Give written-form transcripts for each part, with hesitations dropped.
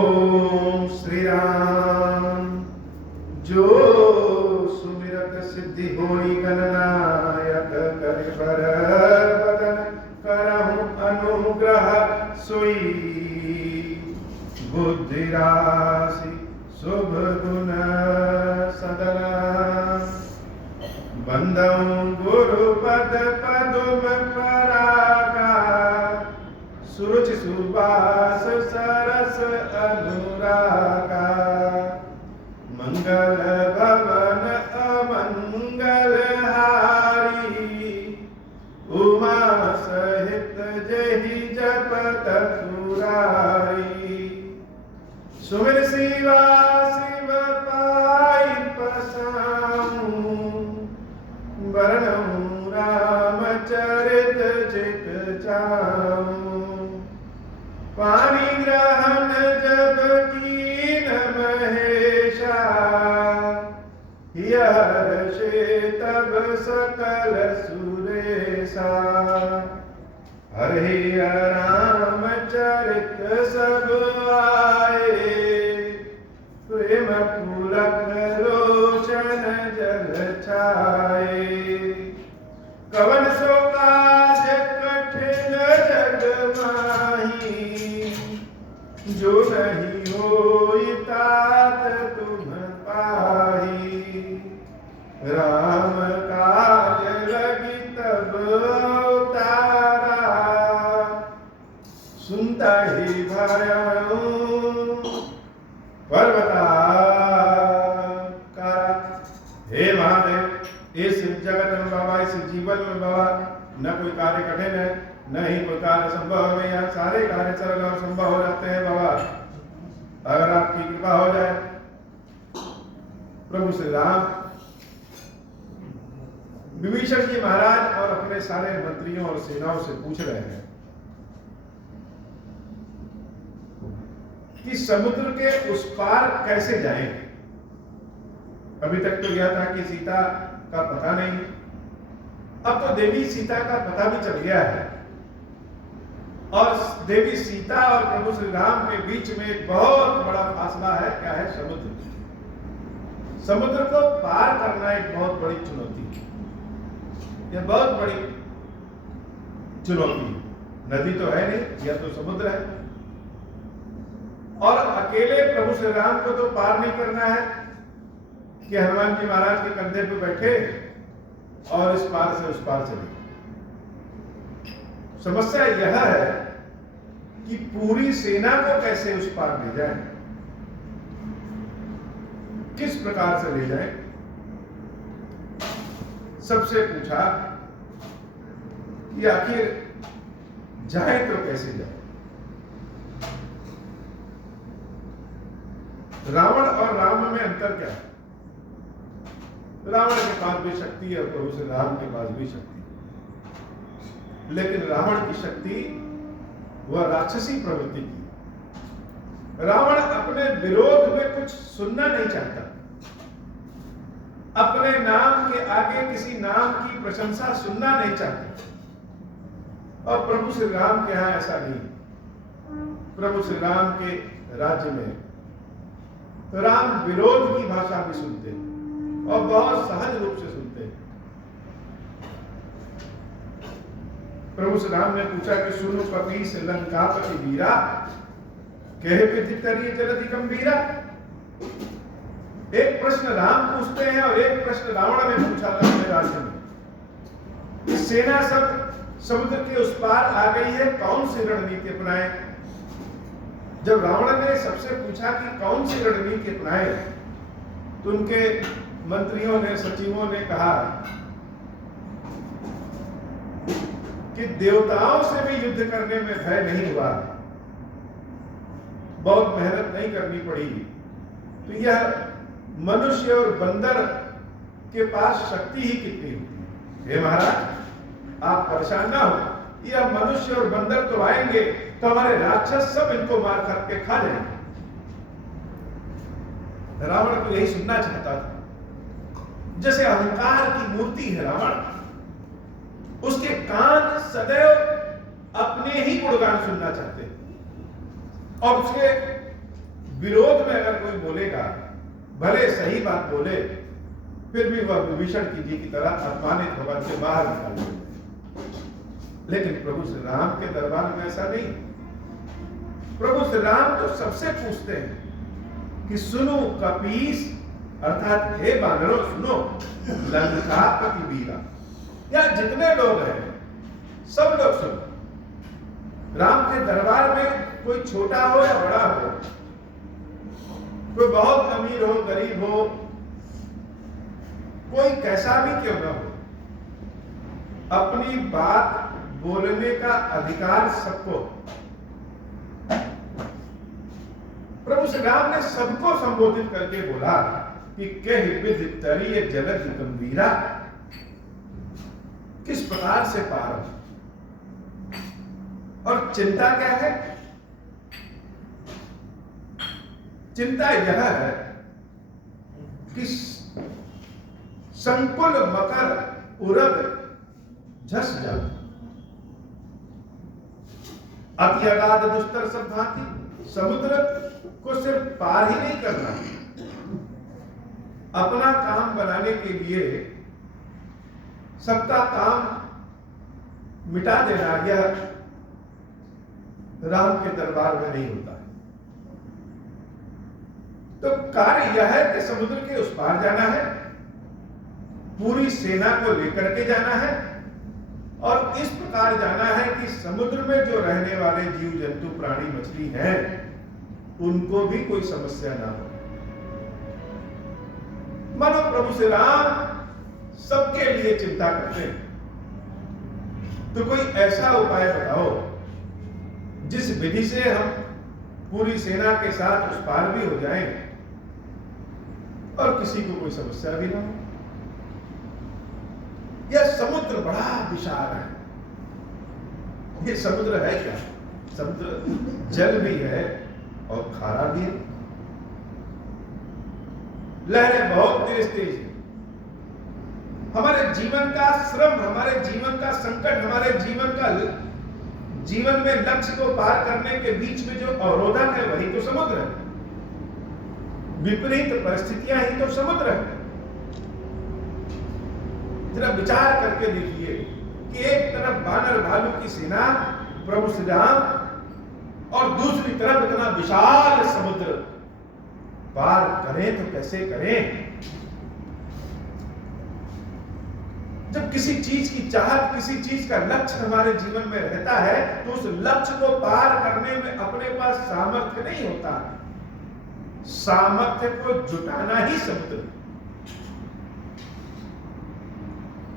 ओम श्री राम। जो सुमिरत सिद्धि होई गणनायक कर बर बदन करहु अनुग्रह सोई बुद्धि राशि शुभ गुण सदना बंदौ गुरु पद पदुम परागा सुरुचि सुबास सरस अनुरागा मंगल भवन अमंगल हारी उमा सहित जहि जपत सुरारी सुमिर शिवा शिव पाई पसाऊं वर्णऊ रामचरित चित चाऊं पानी ग्रहण जब कीन महेशा हर्षे तब सकल सुरेशा हरे रामचरित सब आए प्रेम पुलक लोचन जल छाए कवन सो काज कठिन जग माही जो नहीं होई तात तुम पाही राम काज लगी तब अवतारा सुनता ही भयऊ पर्वता हे महादेव इस जगत में बाबा इस जीवन में बाबा न कोई कार्य कठिन है न ही कोई कार्य संभव है। यहाँ सारे कार्य सरल और संभव हो जाते हैं बाबा अगर आपकी कृपा हो जाए। प्रभु श्री राम विभीषण जी महाराज और अपने सारे मंत्रियों और सेनाओं से पूछ रहे हैं कि समुद्र के उस पार कैसे जाएं। अभी तक तो यह था कि सीता का पता नहीं, अब तो देवी सीता का पता भी चल गया है और देवी सीता और प्रभु श्री राम के बीच में एक बहुत बड़ा फासला है। क्या है? समुद्र। समुद्र को पार करना एक बहुत बड़ी चुनौती है। यह बहुत बड़ी चुनौती है। नदी तो है नहीं, यह तो समुद्र है और अकेले प्रभु श्री राम को तो पार नहीं करना है कि हनुमान जी महाराज के कंधे पे बैठे और इस पार से उस पार चले। समस्या यह है कि पूरी सेना को कैसे उस पार ले जाएं, किस प्रकार से ले जाएं। सबसे पूछा कि आखिर जाए तो कैसे जाए। रावण और राम में अंतर क्या है? रावण के पास भी शक्ति है और प्रभु श्री राम के पास भी शक्ति है, लेकिन रावण की शक्ति वह राक्षसी प्रवृत्ति की। रावण अपने विरोध में कुछ सुनना नहीं चाहता, अपने नाम के आगे किसी नाम की प्रशंसा सुनना नहीं चाहता और प्रभु श्री राम के यहां ऐसा नहीं। प्रभु श्री राम के राज्य में राम विरोध की भाषा भी सुनते और बहुत सहज रूप से सुनते हैं। प्रभु श्री राम ने पूछा कि सुनो कपीस लंकापति वीरा कहे विधि करिए जलधि गंभीरा। एक प्रश्न राम पूछते हैं और एक प्रश्न रावण ने पूछा था अपने राज्य में। इस सेना सब समुद्र के उस पार आ गई है, कौन सी रणनीति अपनाए। जब रावण ने सबसे पूछा कि कौन सी रणनीति अपनाए तो उनके मंत्रियों ने सचिवों ने कहा कि देवताओं से भी युद्ध करने में भय नहीं हुआ, बहुत मेहनत नहीं करनी पड़ी, तो यह मनुष्य और बंदर के पास शक्ति ही कितनी होती है। हे महाराज आप परेशान ना हो, यह मनुष्य और बंदर तो आएंगे तो हमारे राक्षस सब इनको मार करके खा जाएंगे। रावण तो यही सुनना चाहता था। जैसे अहंकार की मूर्ति है रावण, उसके कान सदैव अपने ही गुणगान सुनना चाहते हैं और उसके विरोध में अगर कोई बोलेगा, भले सही बात बोले, फिर भी वह विभीषण जी की तरह अपमानित होकर के बाहर निकाल देते। लेकिन प्रभु श्री राम के दरबार में ऐसा नहीं। प्रभु श्री राम तो सबसे पूछते हैं कि सुनो कपीस, अर्थात हे बानरों सुनो, लंकापति वीरा, या जितने लोग हैं सब लोग सुनो। राम के दरबार में कोई छोटा हो या बड़ा हो, कोई बहुत अमीर हो गरीब हो, कोई कैसा भी क्यों ना हो, अपनी बात बोलने का अधिकार सबको। प्रभु श्री राम ने सबको संबोधित करके बोला कि कह विधि तरीय जगत गंभीरा, किस प्रकार से पार हो। और चिंता क्या है? चिंता यह है कि संकुल मकर उरग झस जा, अति अगाध दुस्तर सब भांति। समुद्र को सिर्फ पार ही नहीं करना, अपना काम बनाने के लिए सबका काम मिटा देना, यह राम के दरबार में नहीं होता है। तो कार्य यह है कि समुद्र के उस पार जाना है, पूरी सेना को लेकर के जाना है, और इस प्रकार जाना है कि समुद्र में जो रहने वाले जीव जंतु प्राणी मछली हैं, उनको भी कोई समस्या ना हो। मानो प्रभु श्री राम सबके लिए चिंता करते हैं। तो कोई ऐसा उपाय बताओ जिस विधि से हम पूरी सेना के साथ उस पार भी हो जाएं और किसी को कोई समस्या भी ना हो। यह समुद्र बड़ा विशाल है। ये समुद्र है क्या? समुद्र जल भी है और खारा भी है। लहरें बहुत तेज तेज है। हमारे जीवन का श्रम, हमारे जीवन का संकट, हमारे जीवन में लक्ष्य को पार करने के बीच में जो अवरोधक है वही तो समुद्र है। विपरीत परिस्थितियां ही तो समुद्र है। जरा विचार करके देखिए कि एक तरफ बानर भालू की सेना प्रभु श्री राम और दूसरी तरफ इतना विशाल समुद्र, पार करें तो कैसे करें? जब किसी चीज की चाहत, किसी चीज का लक्ष्य हमारे जीवन में रहता है तो उस लक्ष्य को पार करने में अपने पास सामर्थ्य नहीं होता। सामर्थ्य को जुटाना ही समुद्र।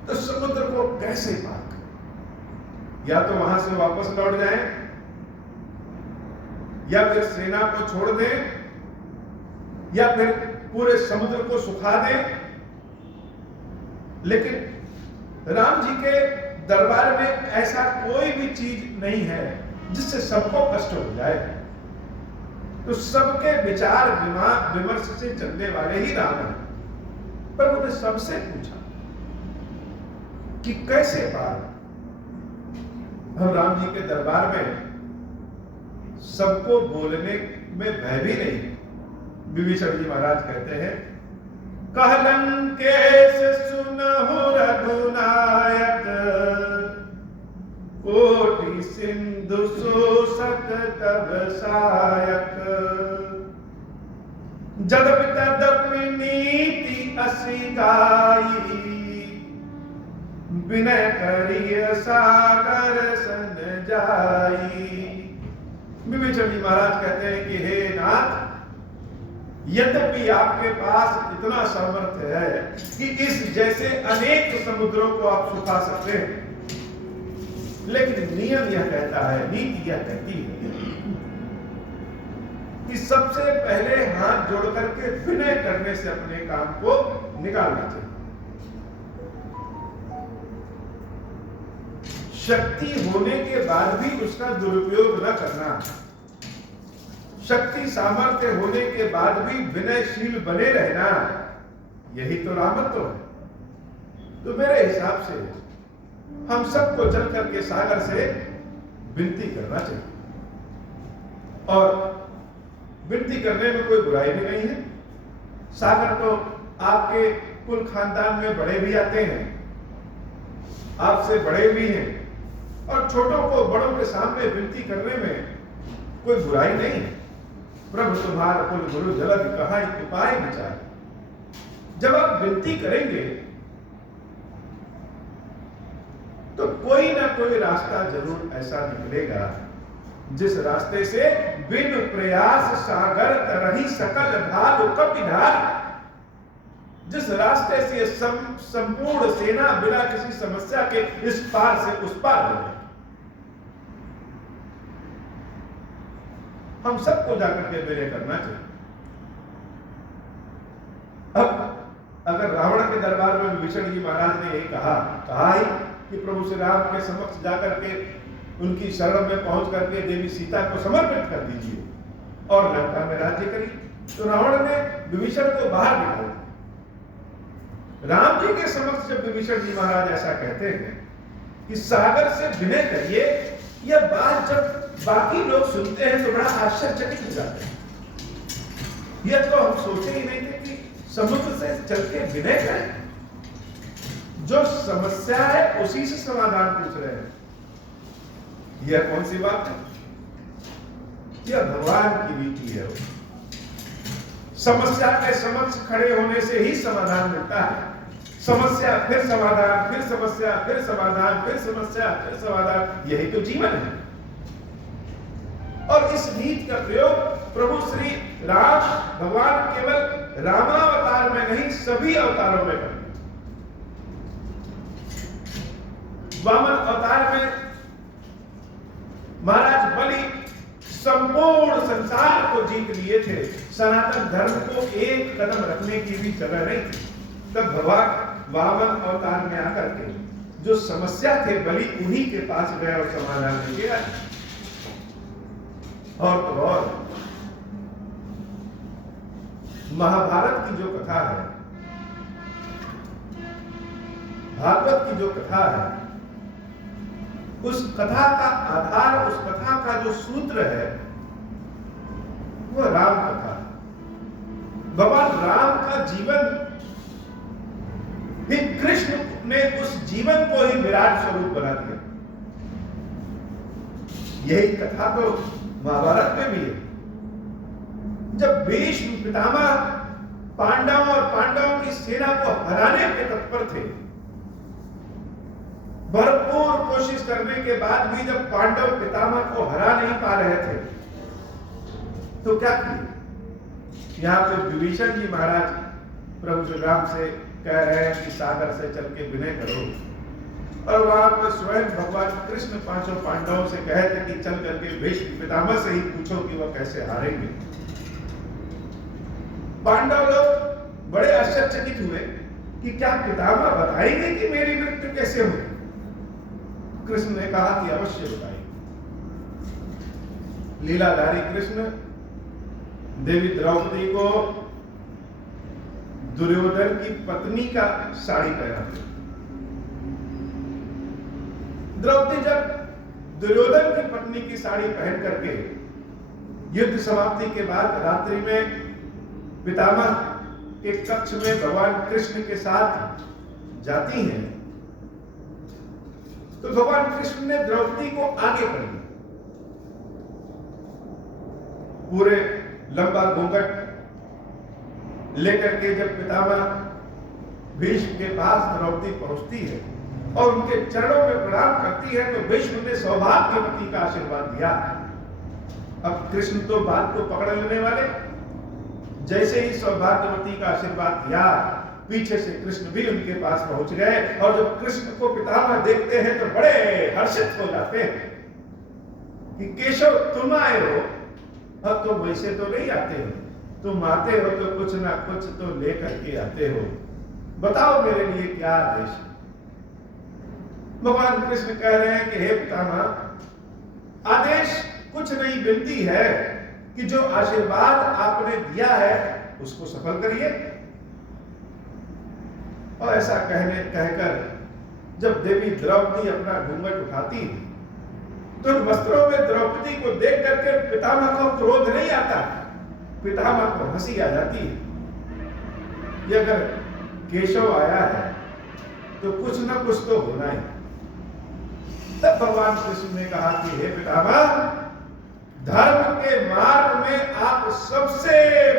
तो समुद्र को कैसे पार करें? या तो वहां से वापस लौट जाएं, या फिर सेना को छोड़ दें, या फिर पूरे समुद्र को सुखा दें। लेकिन राम जी के दरबार में ऐसा कोई भी चीज नहीं है जिससे सबको कष्ट हो जाए। तो सबके विचार विमर्श से चलने वाले ही राम हैं। पर उन्होंने सबसे पूछा कि कैसे पार? हम राम जी के दरबार में सबको बोलने में भय भी नहीं। विभीषण जी महाराज कहते हैं, कहलंकेश सुनहु रघुनायक, कोटि सिंधु शोषक तब सायक। जदपि तदपि नीति असि गाई, विनय करिय सागर सन जाई। विभीषण जी महाराज कहते हैं कि हे नाथ, यद्यपि आपके पास इतना सामर्थ्य है कि इस जैसे अनेक समुद्रों को आप सुखा सकते हैं, लेकिन नियम यह कहता है, नीति यह कहती है कि सबसे पहले हाथ जोड़ करके विनय करने से अपने काम को निकालना चाहिए। शक्ति होने के बाद भी उसका दुरुपयोग न करना। शक्ति सामर्थ्य होने के बाद भी विनयशील बने रहना, यही तो रामत्व है। तो मेरे हिसाब से हम सबको चल करके सागर से विनती करना चाहिए और विनती करने में कोई बुराई भी नहीं है। सागर तो आपके कुल खानदान में बड़े भी आते हैं, आपसे बड़े भी हैं, और छोटों को बड़ों के सामने विनती करने में कोई बुराई नहीं है। प्रभु तुम्हारा कुल गुरु जलद कहा उपाय विचार। जब आप विनती करेंगे तो कोई ना कोई रास्ता जरूर ऐसा निकलेगा जिस रास्ते से बिन प्रयास सागर तरही सकल भाग कपिधार, जिस रास्ते से संपूर्ण सेना बिना किसी समस्या के इस पार से उस पार हो जाए। हम सबको जाकर के विनय करना चाहिए। अब अगर रावण के दरबार में विभीषण जी महाराज ने यही कहा ही कि प्रभु श्री राम के समक्ष जाकर के उनकी शरण में पहुंच करके देवी सीता को समर्पित कर दीजिए और लंका में राज्य करिए, तो रावण ने विभीषण को बाहर निकाल दिया। राम जी के समक्ष जब विभीषण जी महाराज ऐसा कहते हैं कि सागर से विनय करिए, यह बात जब बाकी लोग सुनते हैं तो बड़ा आश्चर्यचकित हो जाते हैं। यह तो हम सोचे ही नहीं थे कि समुद्र से चल के विनय करें। जो समस्या है उसी से समाधान पूछ रहे हैं। यह कौन सी बात है? यह भगवान की रीति है। समस्या के समक्ष खड़े होने से ही समाधान मिलता है। समस्या फिर समाधान, फिर समस्या, फिर समाधान, फिर समस्या, फिर समाधान, यही तो जीवन है। और इस रीत का प्रयोग प्रभु श्री राम भगवान केवल रामावतार में नहीं, सभी अवतारों में करते। वामन अवतार में महाराज बलि संपूर्ण संसार को जीत लिए थे, सनातन धर्म को एक कदम रखने की भी जगह नहीं थी। तब भगवान वामन अवतार में आकर के जो समस्या थे बलि उन्हीं के पास गए और समाधान लेके आए। और तो और महाभारत की जो कथा है, भागवत की जो कथा है, उस कथा का आधार, उस कथा का जो सूत्र है वो राम कथा। भगवान राम का जीवन भी कृष्ण ने उस जीवन को ही विराट स्वरूप बना दिया। यही कथा तो महाभारत में भी है। जब भीष्म पितामह पांडवों और पांडवों की सेना को हराने के तत्पर थे, भरपूर कोशिश करने के बाद भी जब पांडव पितामह को हरा नहीं पा रहे थे तो क्या किया? यहां पे विभीषण जी महाराज प्रभु श्री राम से कह रहे हैं कि सागर से चल के विनय करो, और वहां पर स्वयं भगवान कृष्ण पांचों पांडवों से कहे थे कि चल करके भीष्म पितामह से ही पूछो कि वह कैसे हारेंगे। पांडव लोग बड़े आश्चर्यचकित हुए कि क्या पितामह बताएंगे कि मेरी मृत्यु कैसे होगी? कृष्ण ने कहा कि अवश्य बताएंगे। लीलाधारी कृष्ण देवी द्रौपदी को दुर्योधन की पत्नी का साड़ी पहनाते। द्रौपदी जब दुर्योधन की पत्नी की साड़ी पहन करके युद्ध समाप्ति के बाद रात्रि में पितामह के कक्ष में भगवान कृष्ण के साथ जाती हैं, तो भगवान कृष्ण ने द्रौपदी को आगे कर दिया। पूरे लंबा घूंघट लेकर के जब पितामह भीष्म के पास द्रौपदी पहुंचती है और उनके चरणों में प्रणाम करती है, तो भीष्म ने सौभाग्यवती का आशीर्वाद दिया। अब कृष्ण तो बात को पकड़ लेने वाले, जैसे ही सौभाग्यवती का आशीर्वाद दिया, पीछे से कृष्ण भी उनके पास पहुंच गए, और जब कृष्ण को पितामह देखते हैं तो बड़े हर्षित हो जाते हैं कि केशव तुम आए हो। अब तुम वैसे तो नहीं आते हो, तुम आते हो तो कुछ ना कुछ तो लेकर के आते हो, बताओ मेरे लिए क्या आदेश है? भगवान कृष्ण कह रहे हैं कि हे पितामह, आदेश कुछ नहीं, विनती है कि जो आशीर्वाद आपने दिया है उसको सफल करिए। और ऐसा कहकर जब देवी द्रौपदी अपना घूंघट उठाती है तो उन वस्त्रों में द्रौपदी को देख करके पितामह को क्रोध नहीं आता, पितामह को हंसी आ जाती है कि अगर केशव आया है तो कुछ ना कुछ तो होना ही। तब भगवान कृष्ण ने कहा कि हे पितामह, धर्म के मार्ग में आप सबसे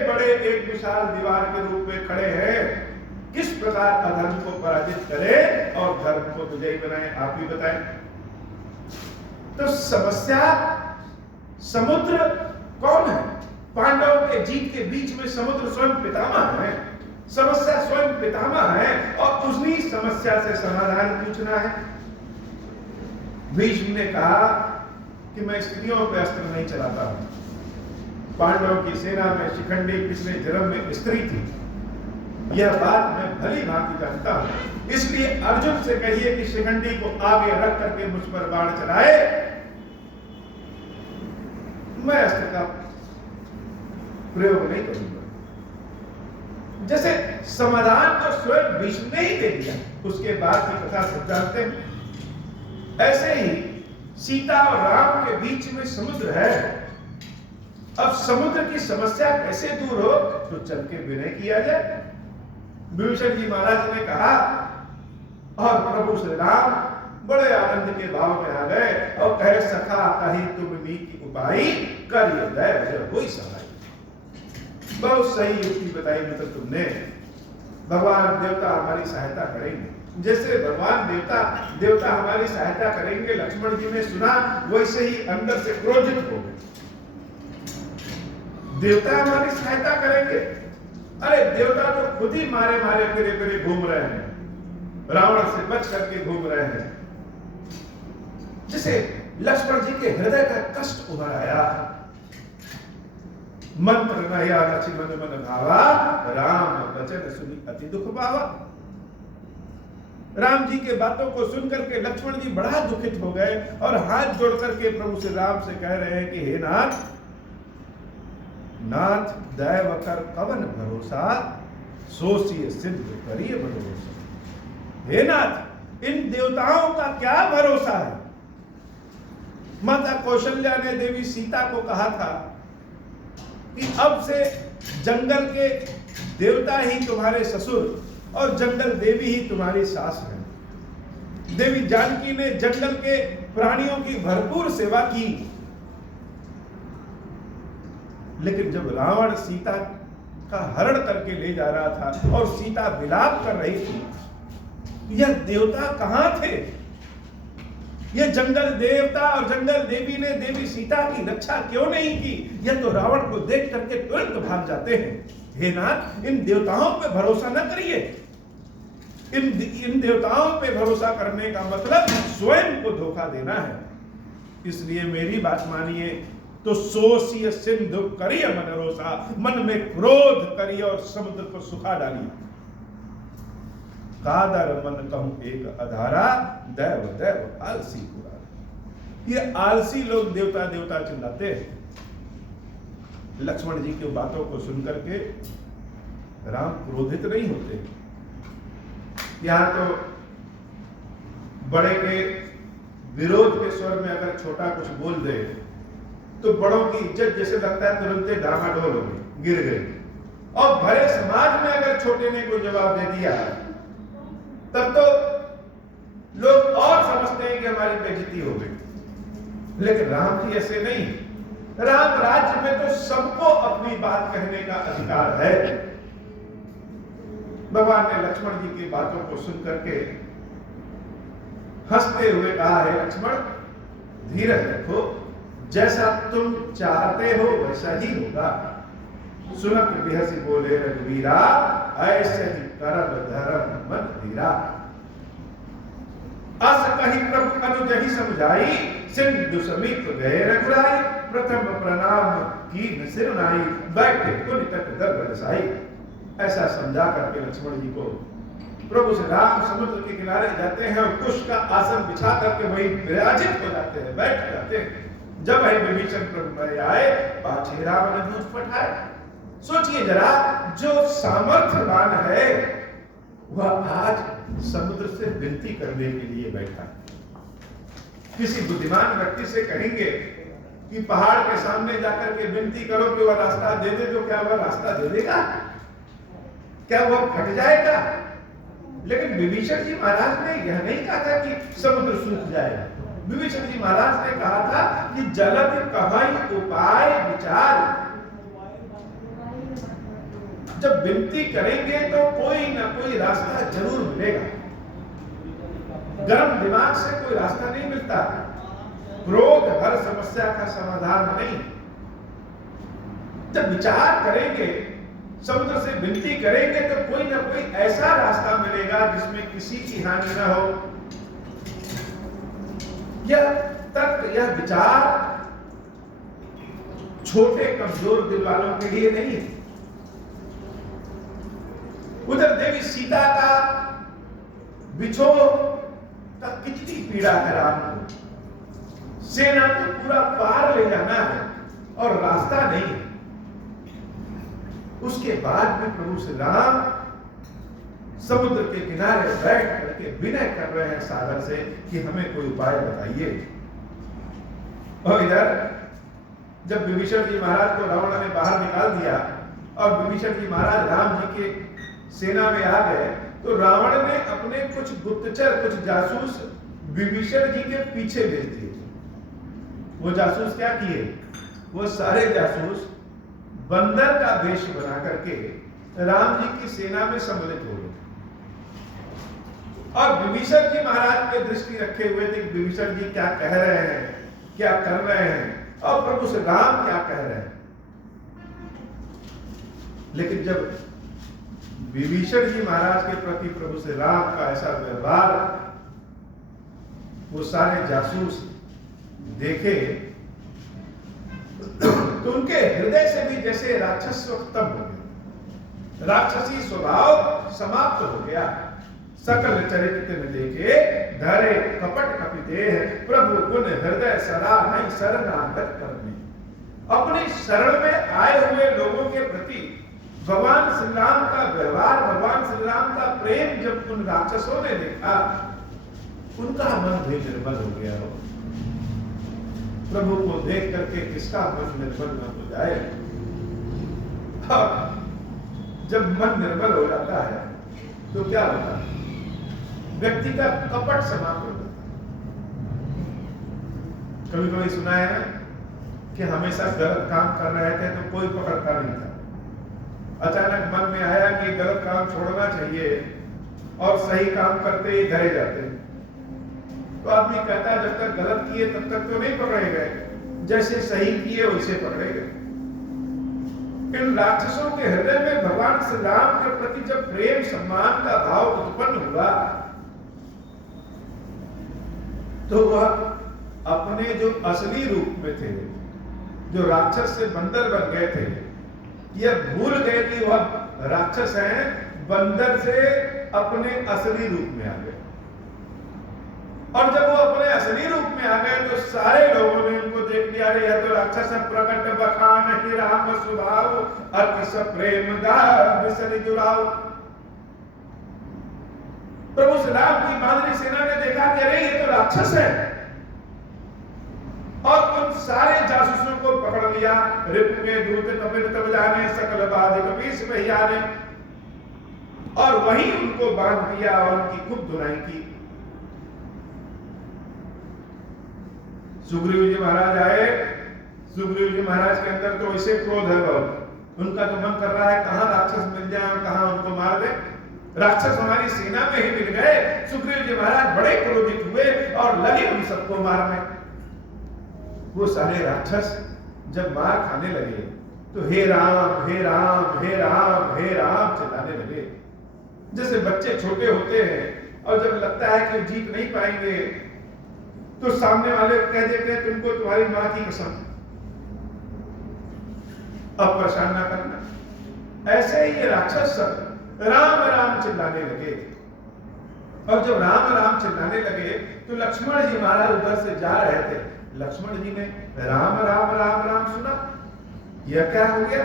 बड़े एक विशाल दीवार के रूप में खड़े हैं। किस प्रकार अधर्म को पराजित करें और धर्म को विजयी बनाएं, आप ही बताएं। तो समस्या समुद्र कौन है? पांडवों के जीत के बीच में समुद्र स्वयं पितामह है। समस्या स्वयं पितामह है और उसी समस्या से समाधान पूछना है। भीष्म ने कहा कि मैं स्त्रियों पे अस्त्र नहीं चलाता हूं। पांडवों की सेना में शिखंडी पिछले जन्म में स्त्री थी, यह बात मैं भली भांति जानता हूं। इसलिए अर्जुन से कहिए कि शिखंडी को आगे रख करके मुझ पर बाण चलाए, मैं अस्त्र का प्रयोग नहीं करूंगा। जैसे समाधान तो स्वयं भीष्म ने ही दे दिया, उसके बाद की कथा सब जानते हैं। ऐसे ही सीता और राम के बीच में समुद्र है। अब समुद्र की समस्या कैसे दूर हो, तो चल के विनय किया जाए। विभीषण जी महाराज ने कहा और प्रभु श्री राम बड़े आनंद के भाव में आ गए और कहे, सखा कही तुम नीति उपाई, करिए दया कोई सहाय। बहुत सही युक्ति बताई मतलब तुमने। भगवान देवता हमारी सहायता करेंगे। जैसे भगवान देवता हमारी सहायता करेंगे, लक्ष्मण जी ने सुना, वैसे ही अंदर से क्रोधित हो गए। देवता हमारी सहायता करेंगे? अरे देवता तो खुद ही मारे मारे फिरे फिरे घूम रहे हैं, रावण से बच करके घूम रहे हैं। जैसे लक्ष्मण जी के हृदय का कष्ट उभर आया। मंत्र नया लक्ष्मण मन भावा, राम वचन सुनी अति दुख पावा। राम जी के बातों को सुनकर के लक्ष्मण जी बड़ा दुखित हो गए और हाथ जोड़ करके प्रभु श्री राम से कह रहे हैं कि हे नाथ, नाथ दैव कर कवन भरोसा, सोचिए सिद्ध करिए भरोसा। हे नाथ, इन देवताओं का क्या भरोसा है? माता कौशल्या ने देवी सीता को कहा था कि अब से जंगल के देवता ही तुम्हारे ससुर और जंगल देवी ही तुम्हारी सास है। देवी जानकी ने जंगल के प्राणियों की भरपूर सेवा की, लेकिन जब रावण सीता का हरण करके ले जा रहा था और सीता विलाप कर रही थी, यह देवता कहां थे? यह जंगल देवता और जंगल देवी ने देवी सीता की रक्षा क्यों नहीं की? यह तो रावण को देख करके तुरंत भाग जाते हैं। हे नाथ, इन देवताओं पे भरोसा न करिए। इन देवताओं पे भरोसा करने का मतलब स्वयं को धोखा देना है। इसलिए मेरी बात मानिए तो सोचिए सिंधु करिए मन रोसा, मन में क्रोध करिए और समुद्र को सुखा डालिए। कादर मन कहूं एक अधारा, दैव दैव आलसी पुराण। ये आलसी लोग देवता देवता चिल्लाते हैं। लक्ष्मण जी की बातों को सुनकर के राम क्रोधित नहीं होते। यहां तो बड़े के विरोध के स्वर में अगर छोटा कुछ बोल दे तो बड़ों की इज्जत जैसे लगता है तुरंत डामाडोल हो गई, गिर गई। और भरे समाज में अगर छोटे ने कोई जवाब दे दिया तब तो लोग और समझते हैं कि हमारी बेइज्जती हो गई। लेकिन राम जी ऐसे नहीं। राम राज्य में तो सबको अपनी बात कहने का अधिकार है। भगवान ने लक्ष्मण जी की बातों को सुनकर के हंसते हुए कहा, है लक्ष्मण धीरज रखो, जैसा तुम चाहते हो वैसा ही होगा। सुनक बिहसी बोले रघुवीरा, ऐसे ही करब धर्म मन धीरा। अस कही प्रभु अनुजहि समझाई, सिंधु समीप गए रघुराई। प्रथम प्रणाम की सिर नाई, बैठे पुनि तक दर्द साई। ऐसा समझा करके लक्ष्मण जी को प्रभु श्री राम समुद्र के किनारे जाते हैं और कुश का आसन बिछा करके वही विराजित हो जाते हैं, बैठ जाते हैं। जब है विभीषण प्रभु में आए, पाछे रावण दूत पठाए। सोचिए जरा, जो सामर्थ्यवान है वह आज समुद्र से विनती करने के लिए बैठा। किसी बुद्धिमान व्यक्ति से कहेंगे कि पहाड़ के सामने जाकर के विनती करो कि वह रास्ता दे दे, तो क्या वह रास्ता दे देगा? क्या वह फट जाएगा? लेकिन विभीषण जी महाराज ने यह नहीं कहा था कि समुद्र सूख जाएगा। विभीषण जी महाराज ने कहा था कि जलद कहई उपाय विचार। जब विनती करेंगे तो कोई ना कोई रास्ता जरूर मिलेगा। गर्म दिमाग से कोई रास्ता नहीं मिलता। क्रोध हर समस्या का समाधान नहीं। जब विचार करेंगे, समुद्र से विनती करेंगे, तो कोई ना कोई ऐसा रास्ता मिलेगा जिसमें किसी की हानि ना हो। यह तर्क, यह विचार छोटे कमजोर दिल वालों के लिए नहीं। उधर देवी सीता का बिछोह का कितनी पीड़ा है राम को। सेना को पूरा पार ले जाना है और रास्ता नहीं है। उसके बाद भी प्रभु श्री राम समुद्र के किनारे बैठ करके विनय कर रहे हैं सागर से कि हमें कोई उपाय बताइए। और इधर जब विभीषण जी महाराज को रावण ने बाहर निकाल दिया और विभीषण जी महाराज राम जी के सेना में आ गए, तो रावण ने अपने कुछ गुप्तचर, कुछ जासूस विभीषण जी के पीछे भेज दिए। वो जासूस क्या किए? वो सारे जासूस बंदर का वेश बना करके राम जी की सेना में सम्मिलित हो गए और विभीषण जी महाराज पे दृष्टि रखे हुए थे कि विभीषण जी क्या कह रहे हैं, क्या कर रहे हैं और प्रभु श्री राम क्या कह रहे हैं। लेकिन जब विभीषण जी महाराज के प्रति प्रभु श्री राम का ऐसा व्यवहार वो सारे जासूस देखे, तो उनके हृदय से भी जैसे राक्षस खत्म हो गया, राक्षसी स्वभाव समाप्त हो गया। सकल चरित्र में देखे धरे कपट कपिते प्रभु गुण हृदय सदा नहीं शरणागत करने। अपने शरण में आए हुए लोगों के प्रति भगवान श्री राम का व्यवहार, भगवान श्री राम का प्रेम जब उन राक्षसों ने देखा, उनका मन भी निर्मल हो गया हो। प्रभु को देख करके किसका मन निर्मल न हो जाए। जब मन निर्मल हो जाता है तो क्या होता है? व्यक्ति का कपट समाप्त हो जाता है। कभी कभी सुना है ना कि हमेशा गलत काम कर रहे थे तो कोई पकड़ता नहीं था। अचानक मन में आया कि गलत काम छोड़ना चाहिए और सही काम करते ही धरे जाते हैं। तो आदमी कहता है जब तक गलत किए तब तक तो नहीं पकड़े गए, जैसे सही किए वैसे पकड़े गए। इन राक्षसों के हृदय में भगवान श्री राम के प्रति जब प्रेम सम्मान का भाव उत्पन्न हुआ, तो वह अपने जो असली रूप में थे, जो राक्षस से बंदर बन गए थे, यह भूल गए कि वह राक्षस हैं, बंदर से अपने असली रूप में आ गए। और जब वो अपने असली रूप में आ गए तो सारे लोगों ने उनको देख लिया, अरे यह तो राक्षस प्रकट बखान ही राम स्वभाव अति सप्रेम दासरि जुराव। प्रभु श्री राम की बांदरी सेना ने देखा कि अरे ये तो राक्षस है, और उन सारे जासूसों को पकड़ लिया। रिपु के दूत कपिल तब जाने सकल बाध कपीस बहियाने, और वहीं उनको बांध दिया और उनकी खूब धुनाई की। सुग्रीव जी महाराज आए। सुग्रीव जी महाराज के अंदर तो ऐसे क्रोध है बहुत, उनका तो मन कर रहा है कहां राक्षस मिल जाए और कहां उनको मार दे। राक्षस हमारी सेना में ही मिल गए। सुग्रीव जी महाराज बड़े क्रोधित हुए और लगे उन सबको मारने। वो सारे राक्षस जब मार खाने लगे तो हे राम हे राम हे राम हे राम चिल्लाने लगे। जैसे बच्चे छोटे होते हैं और जब लगता है कि जीत नहीं पाएंगे तो सामने वाले कह देते हैं तुमको तुम्हारी मां की कसम, अब परेशान ना करना। ऐसे ही ये राक्षस सब राम राम चिल्लाने लगे। और जब राम राम चिल्लाने लगे तो लक्ष्मण जी महाराज उधर से जा रहे थे। लक्ष्मण जी ने राम राम राम राम सुना, यह क्या हो गया?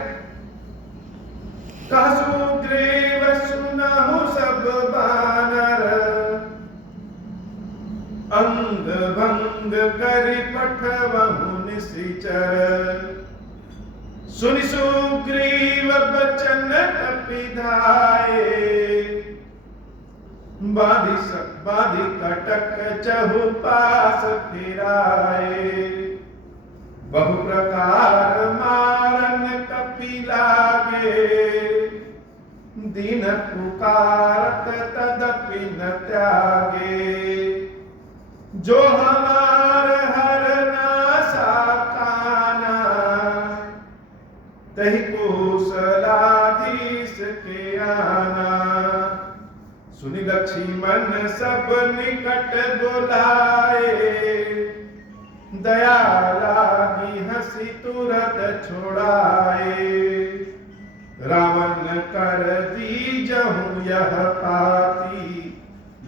सुग्रीव सुनहु सब बानर अंग भंग करि पठवहु निशिचर। सुनि सुग्रीव बचन कपिधाए, बांधि कटक चहु पास फिराए। बहु प्रकार मारन कपि लागे, दीन पुकारत तदपि न त्यागे। जो हमार हर नासा काना, तहि कौशलाधीश के आना। सुनि लक्ष्मण सब निकट बुलाए, दया लागी हंसी तुरत छुड़ाए। रावण कर दीजहु यह पाती,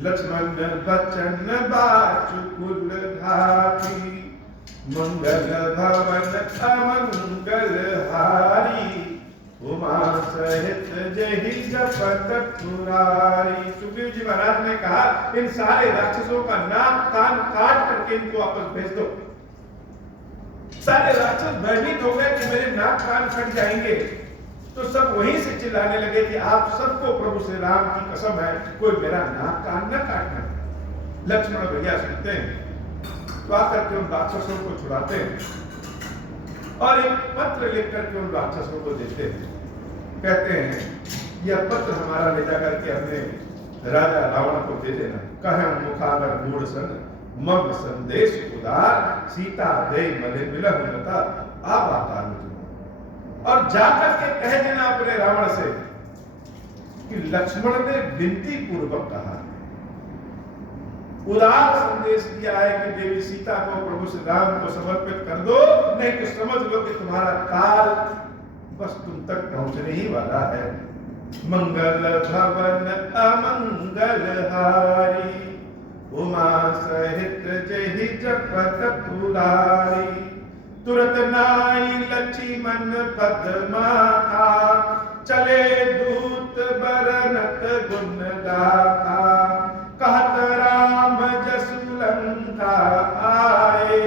लक्ष्मण बचन बाचुकुल घाती। मंगल भवन अमंगल हारी, उमा सहित जहि जपत पुरारी। सुग्रीव जी महाराज ने कहा, इन सारे राक्षसों का नाक कान काट करके इनको वापस भेज दो। सारे राक्षस भयभीत हो गए कि मेरे नाक कान कट जाएंगे। तो सब वहीं से चिल्लाने लगे कि आप सबको प्रभु श्री राम की कसम है, कोई मेरा नाक कान न काटना। लक्ष्मण भैया सुनते हैं तो आकर के उन राक्षसों को छुड़ाते हैं और एक पत्र लिख करके उन राक्षसों को देते हैं। कहते हैं यह पत्र हमारा ले जाकर के अपने राजा रावण को दे देना। कहे मुखागर मूढ़ सन, मम संदेश उदार, सीता दे मले मिलहु नता आवाता। और जाकर के कह देना अपने रावण से कि लक्ष्मण ने विनती पूर्वक कहा, उदार संदेश दिया है कि देवी सीता को प्रभु श्री राम को समर्पित कर दो, नहीं तो समझ लो कि तुम्हारा काल बस तुम तक पहुंचने ही वाला है। मंगल भवन अमंगल हारी, उमा सहित जहि जपत पुरारी। तुरत नाई लक्ष्मण पद माथा, चले दूत बरनत गुण गाथा। कहत राम जसु लंका आए,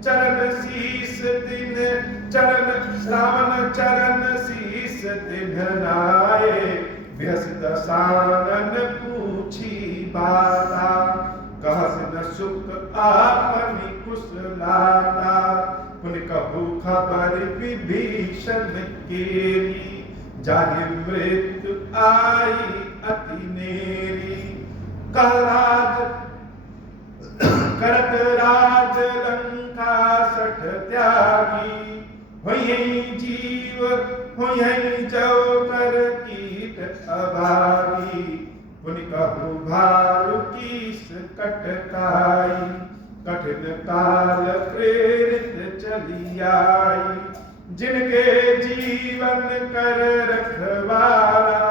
चरण शीस दिन श्रावण चरण शीस दिन नाए। व्यस्त सानन पूछी बाता, कहस न सुख आपनि कुशलाता। पुनि कहु खबर विभीषण केरी, जाहि मृत्यु आई अति नेरी। करत राज लंका सठ त्यागी, होई जीव होई जो कर कीट अभागी। पुनि कहु भालु कीस कटकाई, कठिन काल प्रेरित चली आई। जिनके जीवन कर रखवारा,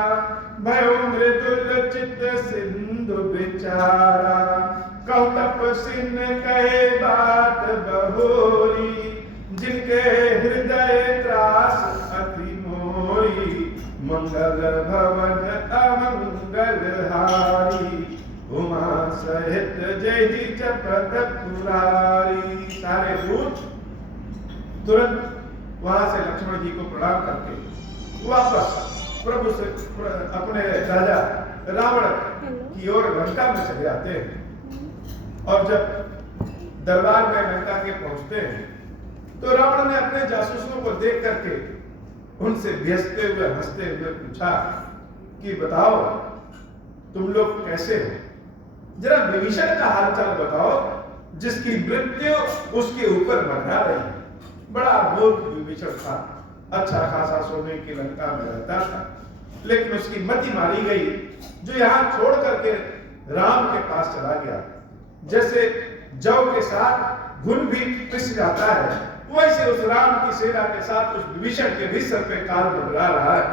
भयो मृदुल चित सिंधु बिचारा। कहु तपसिन कहे बात बहोरी, जिनके हृदय त्रास अति मोरी। मंगल भवन अमंगल हारी, उमा सहित जहि जपत पुरारी। सारे दूत तुरंत वहां से लक्ष्मण जी को प्रणाम करके वापस प्रभु से अपने राजा रावण की ओर लंका में चले आते हैं। और जब दरबार में लंका के पहुंचते हैं तो रावण ने अपने जासूसों को देख करके उनसे व्यस्ते हुए हंसते हुए पूछा कि बताओ तुम लोग कैसे हो, जरा विभीषण का हालचाल बताओ, जिसकी मृत्यु उसके ऊपर मंडरा रही है। बड़ा मूर्ख विभीषण था, अच्छा खासा सोने की लंका में रहता था, लेकिन उसकी मति मारी गई, जो यहाँ छोड़ करके राम के पास चला गया। जैसे जौ के साथ घुन भी पिस जाता है, वैसे उस राम की सेना के साथ उस विभीषण के भी सर पे काल मंडरा रहा है।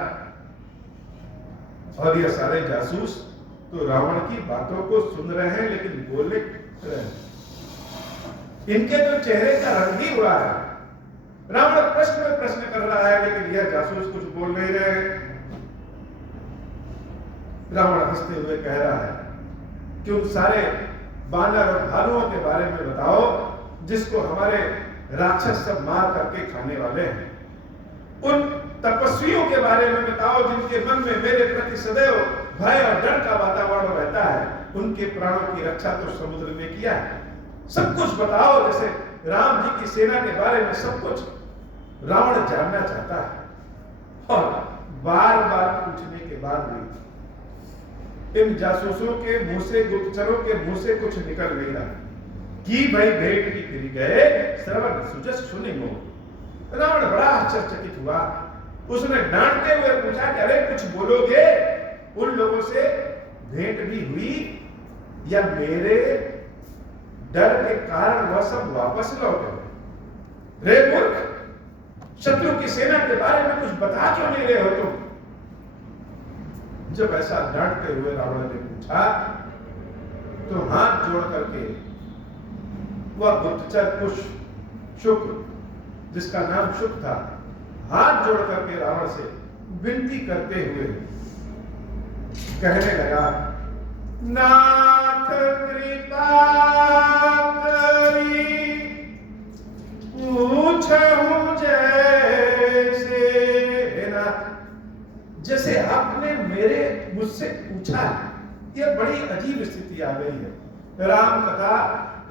और ये सारे जासूस तो रावण की बातों को सुन रहे हैं लेकिन बोले रहे हैं। इनके तो चेहरे का रंग ही उड़ा है। रावण प्रश्न में प्रश्न कर रहा है लेकिन यह जासूस कुछ बोल नहीं रहे। रावण हंसते हुए कह रहा है कि उन सारे बानर और भालुओं के बारे में बताओ जिसको हमारे राक्षस सब मार करके खाने वाले हैं। उन तपस्वियों के बारे में बताओ जिनके मन में मेरे प्रति सदैव भय और डर का वातावरण रहता है, उनके प्राणों की रक्षा तो समुद्र ने किया है। सब कुछ बताओ, जैसे राम जी की सेना के बारे में सब कुछ रावण जानना चाहता है और बार बार पूछने के बाद भी इन जासूसों के मुंह से, गुप्तचरों के मुंह से कुछ निकल नहीं रहा कि भाई भेंट की फिर गए श्रवण सुजस सुनिंगो। रावण बड़ा आश्चर्यचकित हुआ। उसने डांटते हुए पूछा कि अरे कुछ बोलोगे, उन लोगों से भेंट भी हुई या मेरे डर के कारण वह सब वापस लौटे? रे मूर्ख, शत्रु की सेना के बारे में कुछ बता क्यों नहीं रहे हो तुम? जब ऐसा डांटते हुए रावण ने पूछा तो हाथ जोड़ करके वह गुप्तचर कुश शुक्र, जिसका नाम शुक्र था, हाथ जोड़ करके रावण से विनती करते हुए कहने लगा, नाथ कृपा करी पूछूं जैसे। हे नाथ, जैसे आपने मुझसे पूछा, यह बड़ी अजीब स्थिति आ गई है। राम कथा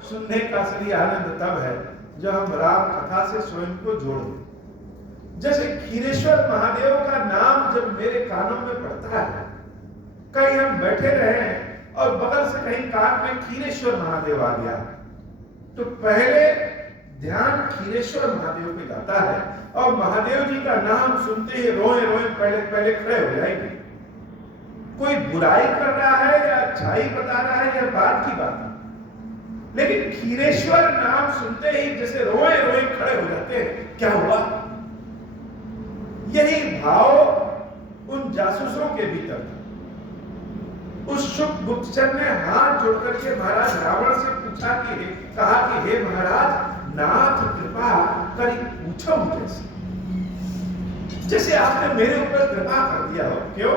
सुनने का असली आनंद तब है जब हम राम कथा से स्वयं को जोड़ दें। जैसे खीरेश्वर महादेव का नाम जब मेरे कानों में पड़ता है, कहीं हम बैठे रहे और बगल से कहीं कान में खीरेश्वर महादेव आ गया, तो पहले ध्यान खीरेश्वर महादेव पे जाता है और महादेव जी का नाम सुनते ही रोए रोए पहले खड़े हो जाएंगे। कोई बुराई कर रहा है या अच्छाई बता रहा है, यह बात की बात है, लेकिन खीरेश्वर नाम सुनते ही जैसे रोए रोए खड़े हो जाते हैं। क्या हुआ? यही भाव उन जासूसों के भीतर था। उस शुभ गुप्तचर ने हाथ जोड़ करके महाराज रावण से पूछा कि कहा कि हे महाराज, नाथ कृपा करी पूछो जैसे आपने मेरे ऊपर कृपा कर दिया हो। क्यों?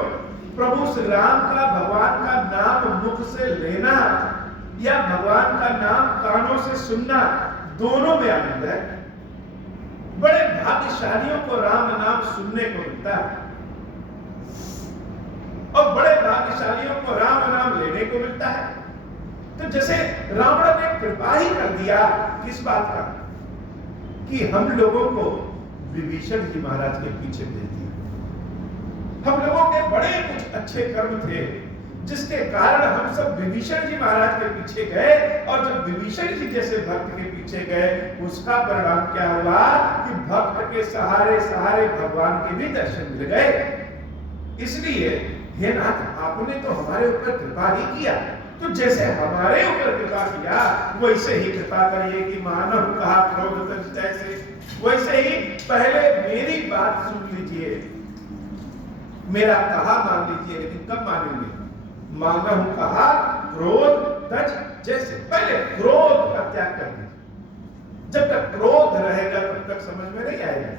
प्रभु श्री राम का, भगवान का नाम मुख से लेना या भगवान का नाम कानों से सुनना, दोनों में आनंद है। बड़े भाग्यशालियों को राम नाम सुनने को मिलता है और बड़े भाग्यशालियों को राम नाम लेने को मिलता है। तो जैसे रावण ने कृपा ही कर दिया किस बात का, कि हम लोगों को विभीषण जी महाराज के पीछे भेज दिया। हम लोगों के बड़े कुछ अच्छे कर्म थे जिसके कारण हम सब विभीषण जी महाराज के पीछे गए, और जब विभीषण जी जैसे भक्त के पीछे गए, उसका परिणाम क्या हुआ कि भक्त के सहारे सहारे भगवान के भी दर्शन मिल गए। इसलिए हे नाथ, आपने तो हमारे ऊपर कृपा ही किया, तो जैसे हमारे ऊपर कृपा किया वैसे ही कृपा करिए कि मानव कहा क्रोध तज जैसे। वैसे ही पहले मेरी बात सुन लीजिए, मेरा कहा मान लीजिए, लेकिन कब मानेंगे? मानव कहा क्रोध तज जैसे, पहले क्रोध का त्याग कर दीजिए। जब तक क्रोध रहेगा तब तक समझ में नहीं आएगा,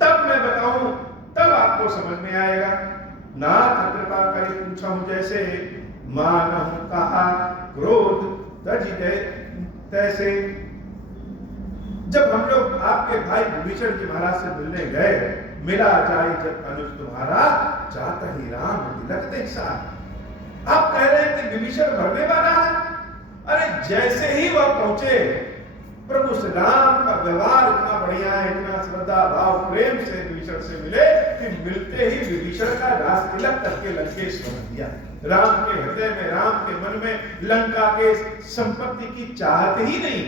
तब मैं बताऊं तब आपको समझ में आएगा। नाथ कृपा करी पूछूं जैसे, मानव कहा क्रोध तज तैसे। जब हम लोग आपके भाई विभीषण जी महाराज से मिलने गए, मिला जाए जब अनुज तुम्हारा, चाहता ही राम तिलक देखा। आप कह रहे हैं कि विभीषण मरने वाला है। अरे जैसे ही वह पहुंचे, प्रभु श्री राम का व्यवहार इतना बढ़िया है, इतना श्रद्धा भाव प्रेम से विभीषण से मिले कि मिलते ही विभीषण का रास तिलक करके लंकेश बना दिया। राम के हृदय में, राम के मन में लंका के संपत्ति की चाहत ही नहीं।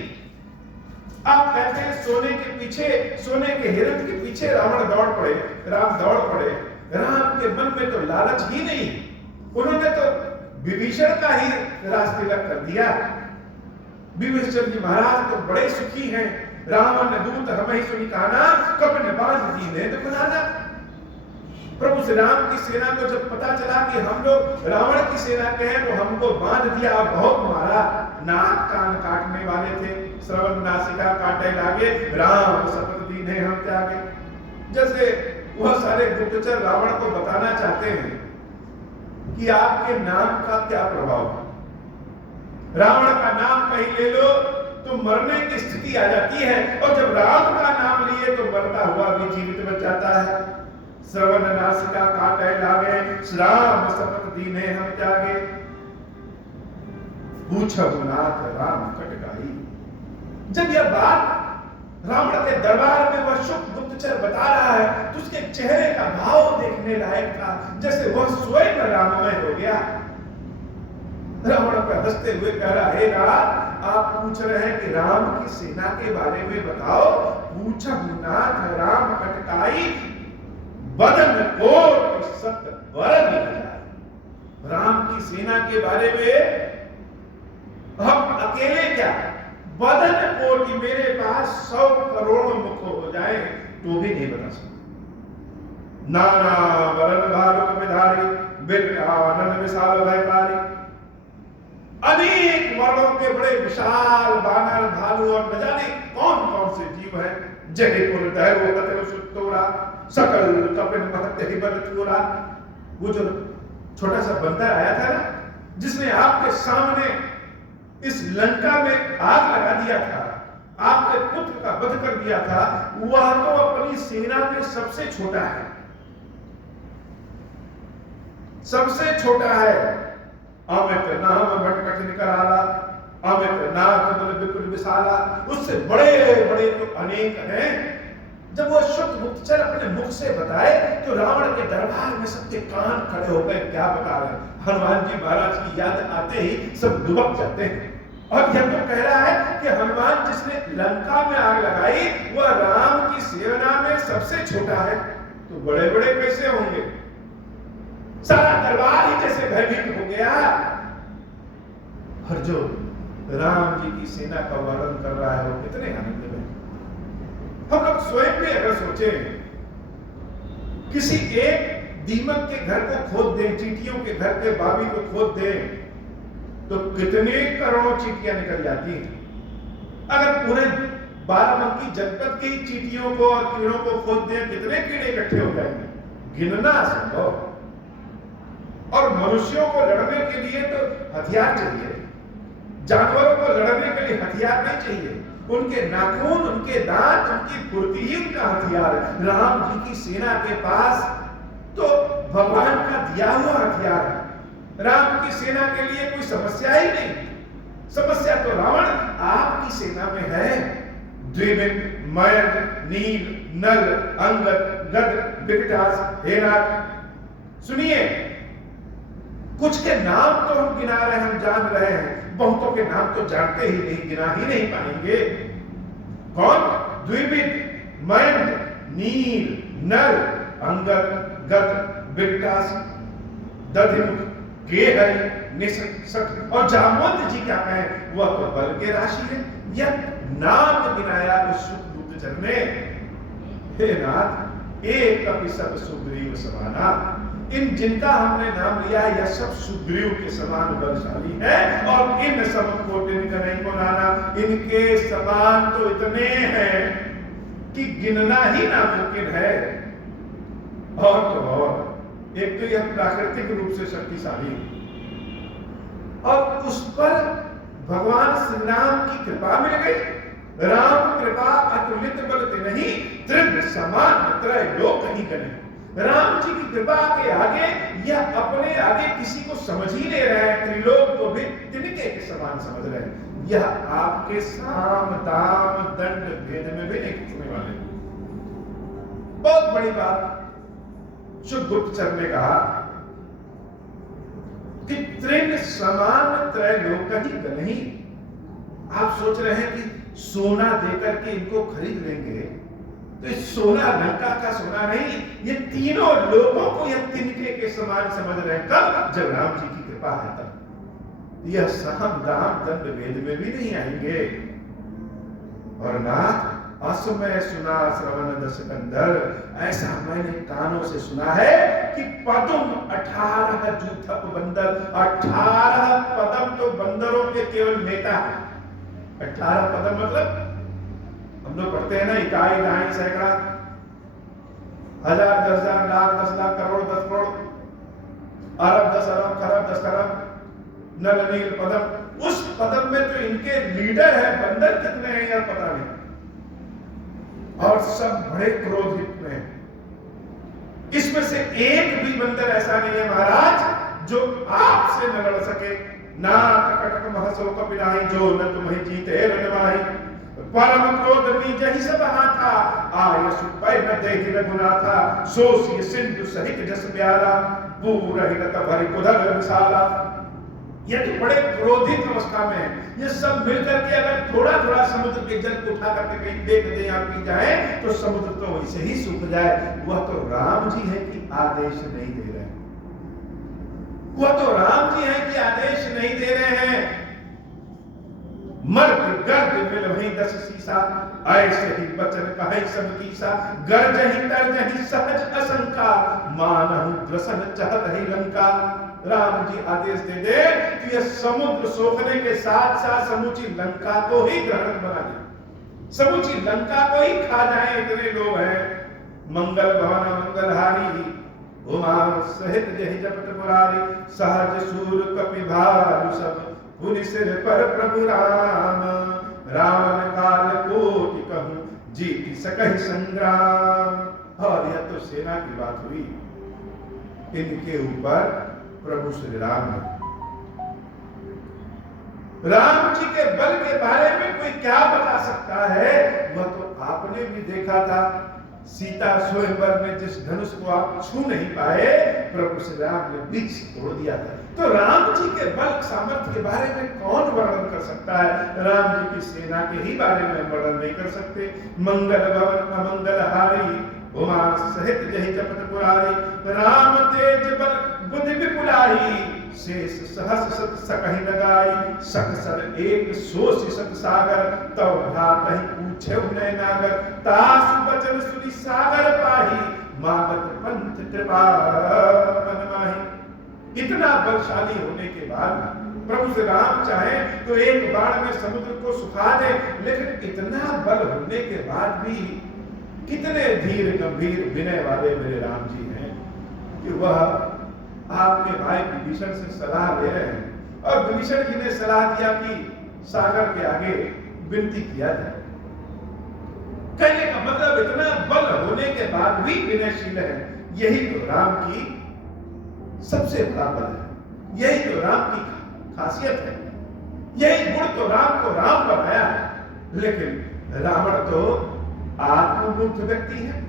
आप कहते हैं सोने के पीछे, सोने के हिरण के पीछे रावण दौड़ पड़े, राम दौड़ पड़े। राम के मन में तो लालच ही नहीं, उन्होंने तो विभीषण का ही रास तिलक कर दिया। विभीषण जी महाराज तो बड़े सुखी हैं। रावण ने दूत हम ही सुनी कहना, कपन बांध दीने तो बनाना। प्रभु श्री राम की सेना को जब पता चला कि हम लोग रावण की सेना के हैं, तो हमको बांध दिया, बहुत मारा। नाक कान काटने वाले थे, श्रवण नासिका काटे लागे, राम शपथ दीने हम त्यागे। जैसे वह सारे गुप्तचर रावण को बताना चाहते हैं कि आपके नाम का क्या प्रभाव है। रावण का नाम कहीं ले लो तो मरने की स्थिति आ जाती है, और जब राम का नाम लिए तो मरता हुआ भी जीवित बच जाता है। श्रवण नासिका काटे लागे, राम शपथ दीने हम त्यागे, पूछब नाथ राम कटकाई। जब यह बात रावण के दरबार में वह शुभ गुप्तचर बता रहा है, तो उसके चेहरे का भाव देखने लायक था, जैसे वह स्वयं राममय हो गया। रावण पर हंसते हुए कह रहा है, रात आप पूछ रहे हैं कि राम की सेना के बारे में बताओ, पूछब नाथ राम कटकाई, बदन कोट सत वर मिल। राम की सेना के बारे में हम अकेले क्या, बदन कोटि मेरे पास 100 करोड़ मुख हो जाए तो भी नहीं बता सकते। नाना वरण भालुक विधारी, बिरआनंद विशाल भयकारी। अनेक वर्णों के बड़े विशाल बानर, भालू और न जाने कौन कौन से जीव हैं। जयपुर दैव कतल सुतोरा, सकल कपिन महत्य ही बल चोरा। वो जो छोटा सा बंदर आया था ना, जिसने आपके सामने इस लंका में आग लगा दिया था, आपके पुत्र का वध कर दिया था, वह तो अपनी सेना में सबसे छोटा है, सबसे छोटा है। अमित नाम भटकट निकल आला, अमित नाम बल विपुल विशाला। उससे बड़े बड़े तो अनेक हैं। जब वो शुद्ध गुप्तचर अपने मुख से बताए तो रावण के दरबार में सबके कान खड़े हो गए। क्या बता रहे हैं? हनुमान जी महाराज की याद आते ही सब दुबक जाते हैं। और यह तो कह रहा है कि हनुमान जिसने लंका में आग लगाई, वह राम की सेना में सबसे छोटा है, तो बड़े बड़े कैसे होंगे? सारा दरबार ही जैसे भयभीत हो गया। और जो राम जी की सेना का वर्णन कर रहा है वो कितने आनंद में। हम लोग स्वयं भी अगर सोचे, किसी एक दीमक के घर को खोद दें, चींटियों के घर के बाबी को खोद दें, तो कितने करोड़ों चींटियां निकल जाती हैं। अगर पूरे बाराबंकी जनपद की चींटियों को और कीड़ों को खोद दें, कितने कीड़े इकट्ठे हो जाएंगे, गिनना असंभव। और मनुष्यों को लड़ने के लिए तो हथियार चाहिए, जानवरों को लड़ने के लिए हथियार नहीं चाहिए। उनके नाखून, उनके दांत, उनकी फुर्ती ही उनका हथियार है। राम जी की सेना के पास तो भगवान का दिया हुआ हथियार है। राम की सेना के लिए कोई समस्या ही नहीं। समस्या तो रावण आपकी सेना में है। द्विविद, मयंक, नील, नल, अंगद, गद, विकटास, हेराट। सुनिए, कुछ के नाम तो हम गिना रहे हैं, हम जान रहे हैं, बहुतों के नाम तो जानते ही नहीं, गिना ही नहीं पाएंगे। कौन? द्विविद, मयंक, नील, नल, अंगद, गद, विकटास, दधिमुख, गेहरी, निसठ और जामवंत जी क्या कहें, वह तो बल के राशि है। यह नाम गिनाया उस गुप्तचर ने। हे नाथ, एक कपि सब सुग्रीव समाना। इन जिनका हमने नाम लिया है, यह सब सुग्रीव के समान बलशाली है, और इन सब को नहीं को नाना। इनके समान तो इतने हैं कि गिनना ही नामुमकिन है। और तो और, एक तो यह प्राकृतिक रूप से शक्तिशाली, और उस पर भगवान श्री राम की कृपा मिल गई। राम कृपा अतुलित बल नहीं, त्रिभ समान त्रय लोक ही गणे। राम जी की कृपा के आगे, यह अपने आगे किसी को समझ ही नहीं रहे हैं, त्रिलोक को भी तिनके के समान समझ रहे हैं। यह आपके साम दाम दंड भेद में भी नहीं पूछने वाले। बहुत बड़ी बात शुभ गुप्तचर ने कहा कि त्रिन समान त्रय लोक ही गणे। आप सोच रहे हैं कि सोना देकर के इनको खरीद लेंगे, तो इस सोना लंका का सोना नहीं, ये तीनों लोगों को यह तिनके के समान समझ रहे हैं। कब? जब राम जी की कृपा है तब। यह साम दाम दंड भेद में भी नहीं आएंगे। और नाथ, असमय सुना श्रवण दस कंदर। ऐसा मैंने कानों से सुना है कि पदम 18 जूथप बंदर। 18 पदम तो बंदरों के केवल नेता है। 18 पदम मतलब हम लोग पढ़ते हैं ना, इकाई, दहाई, सैकड़ा, हजार, 10,000, लाख, 10 लाख, करोड़, 10 करोड़, अरब, 10 अरब, खरब, 10 खरब, नल, नील, पदम। उस पदम में तो इनके लीडर है, बंदर कितने हैं यार पता नहीं, और सब बड़े क्रोधित में। इसमें से एक भी बंदर ऐसा नहीं है महाराज जो आपसे न लड़ सके। ना कटक महसो कपिनाई, जो न तुम्हें जीते रणमाई। परम क्रोध नीज ही सब हाथा, आय सुपै न देहि रघुना था। सोसिय सिंधु सहित जस प्यारा, पूरा ही न भरी कुधर विशाला। ये तो बड़े क्रोधित अवस्था में है। ये सब मिलकर के अगर थोड़ा थोड़ा समुद्र के जल को उठा करके कहीं फेंक दे या पी जाए तो समुद्र तो वैसे ही सूख जाए। वह तो राम जी है कि आदेश नहीं दे रहे हैं, वह तो राम जी है कि आदेश नहीं दे रहे हैं। मर्द गर्द मिल वही 10 सीसा, ऐसे ही बचन कहे सब कीसा। गर्ज ही तर्ज ही सहज असंका, मानहु ग्रसन चाहत ही लंका। राम जी आदेश दे दे कि यह समुद्र सोखने के साथ साथ समूची लंका को ही ग्रहण बना दे, समूची लंका को ही खा जाए, इतने लोग हैं। मंगल भवन मंगलहारी, उमा सहित जहि जपत मुरारी। सहज सूर कपि भालु सब, पुनि सिर पर प्रभु राम। रावण काल कोटि कहूं, जीति सकहि संग्राम। और यह तो सेना की बात हुई, इनके ऊपर प्रभु श्री राम है। राम जी के बल के बारे में कोई क्या बता सकता है? वह तो आपने भी देखा था, सीता स्वयंवर में जिस धनुष को आप छू नहीं पाए, प्रभु श्री राम ने बीच तोड़ दिया था। तो राम जी के बल सामर्थ्य के बारे में कौन वर्णन कर सकता है? राम जी की सेना के ही बारे में वर्णन नहीं कर सकते। मंगल भवन अमंगलहारी, उमा सहित जहि जपत पुरारी। राम तेज बल बुद्धि विपुलाई, शेष सहस सत सकहि लगाई। सकसर एक सोषि सत सागर, तव भ्रातहि पूछे उनय नागर। तास बचन सुनि सागर पाही, मागत पंथ कृपा मन माही। इतना बलशाली होने के बाद प्रभु श्री राम चाहे तो एक बाण में समुद्र को सुखा दे, लेकिन इतना बल होने के बाद भी कितने धीर गंभीर विनय वाले मेरे राम जी हैं कि वह आपके भाई विभीषण से सलाह ले रहे हैं। और विभीषण जी ने सलाह दिया कि सागर के आगे विनती किया जाए। कहने का मतलब इतना बल होने के बाद भी विनयशील है। यही तो राम की सबसे बड़ा बल है, यही तो राम की खासियत है, यही गुण तो राम को राम बनाया है। लेकिन रावण तो आत्मबुद्ध व्यक्ति है,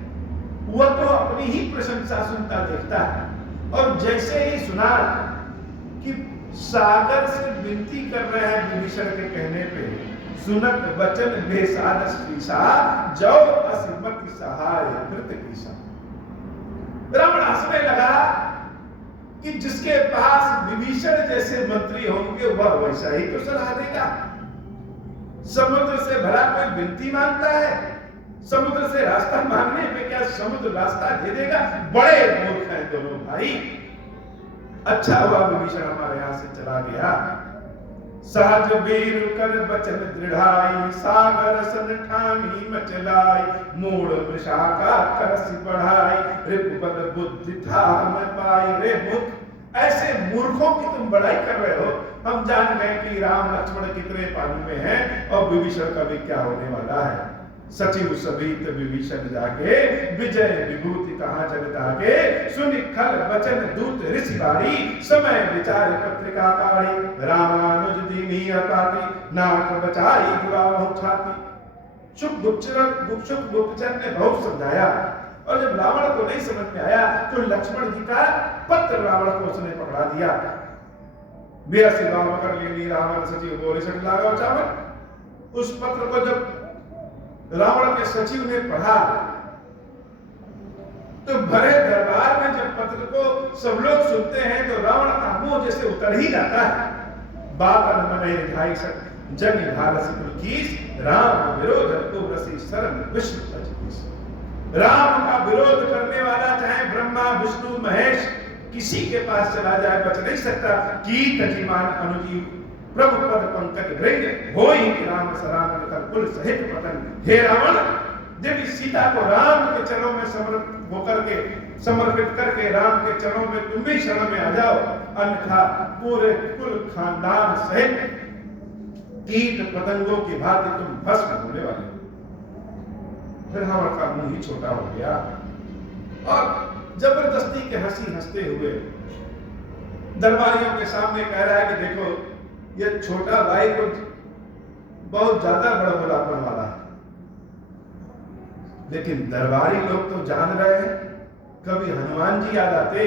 वह तो अपनी ही प्रशंसा सुनता देखता है। और जैसे ही सुना कि सागर से विनती कर रहे हैं विभीषण के कहने पे, सुनत वचन बेसाद शीशा, जो असिमत सहाय कृत कीसा। रावण हंसने लगा कि जिसके पास विभीषण जैसे मंत्री होंगे वह वैसा ही तो सलाह देगा। समुद्र से भला कोई विनती मांगता है? समुद्र से रास्ता मांगने पे क्या समुद्र रास्ता दे देगा? बड़े मूर्ख हैं दोनों भाई। अच्छा हुआ विभीषण हमारे यहां से चला गया। सहज वीर कर बचन दृढ़ाई, सागर सन ठानी मचलाई। मूड वृषा का करसी बढ़ाई, रिपुबल बुद्धि था मैं पाई। रे मूर्ख, ऐसे मूर्खों की तुम बड़ाई कर रहे हो। हम जान गए कि राम लक्ष्मण कितने पानी में हैं और विभीषण का भी क्या होने वाला है। सचिव सभीत विभीषण जाके, विजय विभूति कहाँ जगत आगे। सुनि खल वचन दूत ऋषि बारी, समय विचार पत्रिका काढ़ी। रामानुज दीनी अपाती, नाक बचाई दुरावहु छाती। शुभ गुप्तचर ने बहुत समझाया, और जब रावण को नहीं समझ में आया तो लक्ष्मण जी का पत्र रावण को उसने पकड़ा दिया। मेरा सिद्धांत कर ली रावण सचिव बोले सट लागा चावल। उस पत्र को जब रावण के सचिव ने पढ़ा तो भरे दरबार में जब पत्र को सब लोग सुनते हैं तो रावण का मुंह जैसे उतर ही जाता है। बात मन रिझाई सक जन भारत कीस, राम विरोध को रसी शरण विष्णु अजनीस। राम का विरोध करने वाला चाहे ब्रह्मा विष्णु महेश किसी के पास चला जाए बच नहीं सकता। की तजिमान अनुजीव प्रभु पद पंकज भृंग, होई कि राम सरानन कर कुल सहित पतन। हे रावण, जब सीता को राम के चरणों में समर्पित करके राम के चरणों में तुम भी शरण में आ जाओ, अन्यथा पूरे कुल खानदान सहित कीट पतंगों की भांति तुम भस्म होने वाले हो। फिर हावड़ का मुंह ही छोटा हो गया और जबरदस्ती के हंसी हंसते हुए दरबारियों के सामने कह रहा है कि देखो ये छोटा भाई कुछ बहुत ज्यादा बड़बड़ापन वाला है। लेकिन दरबारी लोग तो जान रहे हैं, कभी हनुमान जी याद आते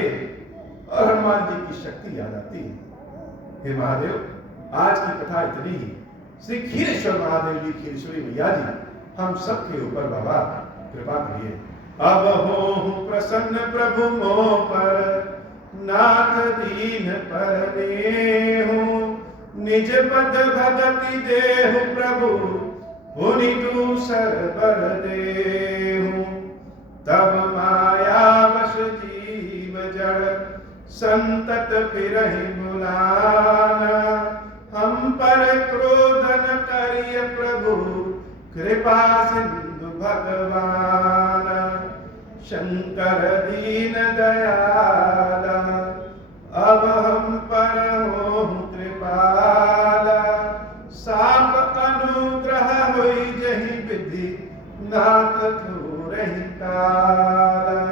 और हनुमान जी की शक्ति याद आती। हे महादेव, आज की कथा इतनी ही। श्री खीरेश्वर महादेव जी, खीरेश्वरी मैया जी, हम सबके ऊपर बाबा कृपा करिए। अब हो प्रसन्न प्रभु मोह पर, नाथ दीन पर नेहु, निज पद भगति देहु प्रभु, हुनि दूसर बर देहु। तब माया वश जीव जड़, संतत फिरहि बुलाना, हम पर क्रोध न करिय प्रभु, कृपा सिंधु भगवान। शंकर दीन दयाला, अब हम पर हो कृपाला। साप अनुग्रह होई जहि विधि, नाथ थोरहि काला।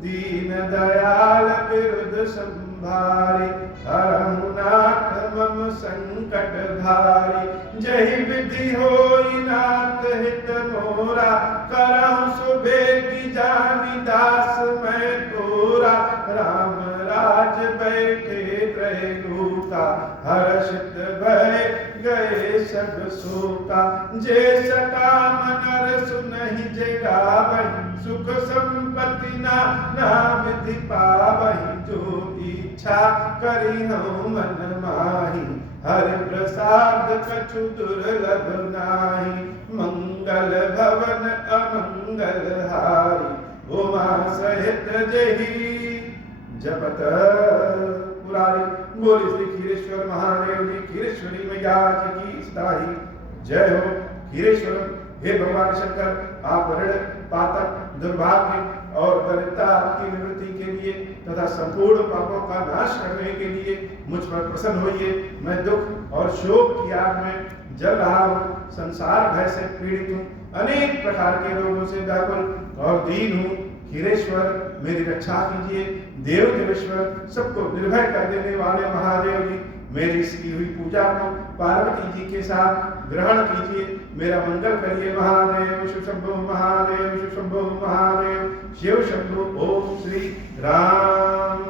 दीन दयाल विरुद्ध संभारी, हरहु नाथ मम संकट भारी। जहि विधि होई नाथ हित मोरा, करहु सुबेगी जानी दास मैं तोरा। राम राज बैठे त्रैलोका, हर्षित भय गए सब शोका। जे सकाम नर सुनहि जे गावहि, सुख संपत्ति ना विधि पावहि। जो इच्छा करी हूँ मन माही, हरि प्रसाद कछु दुर्लभ नाही। मंगल भवन अमंगल हारी, उमा सहित जही जपत पुरारी। बोली श्री खीरेश्वर महादेव जी, खीरेश्वरी मैया जी की सदाई जय हो। खीरेश्वर, हे भगवान शंकर, आप ऋण पातक दुर्भाग्य और दरिद्रता की निवृत्ति के लिए तथा संपूर्ण पापों का नाश करने के लिए मुझ पर प्रसन्न होइए। मैं दुख और शोक की आग में जल रहा हूँ, संसार भय से पीड़ित हूँ, अनेक प्रकार के रोगों से व्याकुल और दीन हूँ। खीरेश्वर, मेरी रक्षा कीजिए। देव देवेश्वर, सबको निर्भय कर देने वाले महादेव जी, मेरी इसकी हुई पूजा को पार्वती जी के साथ ग्रहण कीजिए। मेरा मंगल करिए महादेव। शिव शंभो महादेव, शिव शंभो महादेव, शिव शंभो। ओम श्री राम।